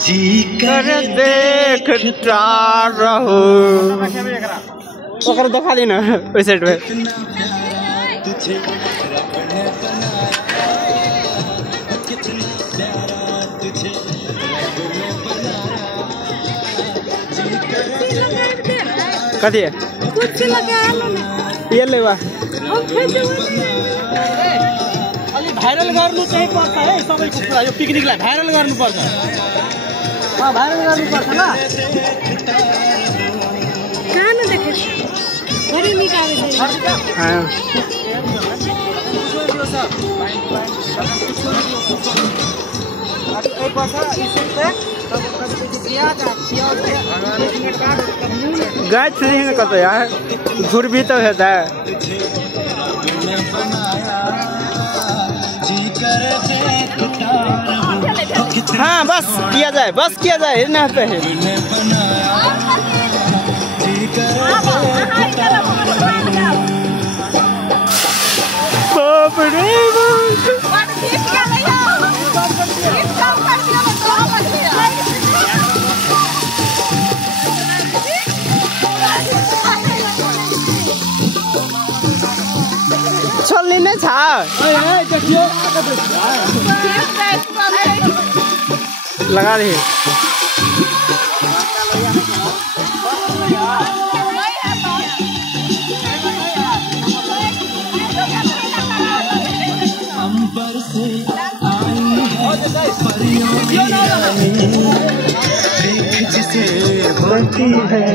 जी कर देखता रहो। पकड़ दिखा देना वही साइड में। कथी है कुछ लगा ये लेवा अलि भाइरल गर्नु चाहिँ पर्छ है सबैको कुरा। यो पिकनिकलाई भाइरल गर्नु पर्छ। भाइरल गर्नु पर्छ ल। कहाँ न देखे बड़ी निकाले हां एक वर्ष इसे गाय नहीं कहते यार झूठ भी तो होता है। हाँ बस किया जाए ना पे है। बाप रे चलने नहीं था लगा रही जिसे बनती है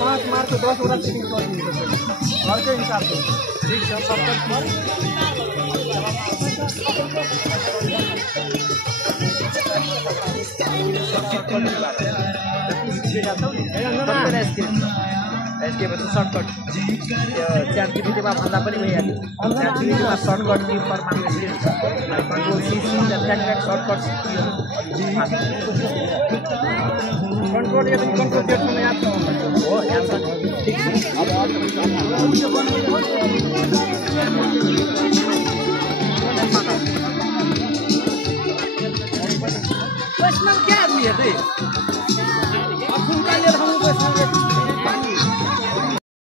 पाँच मार्च 10 वटा चेकिङ गरिदिन्छ घरकै हिसाबले। ठीक छ यसके पछि सर्टकट च्याट जीपीटीमा भन्दा पनि भइहाल्यो। च्याट जीपीटीमा सर्टकट की परमानेन्ट स्किल छ कन्ट्रोल सी ट्याक सर्टकट कन्ट्रोल यदि कन्ट्रोल त्यसमा याद छ हो याद छ ठीक छ। अब प्रश्न क्या आदमी है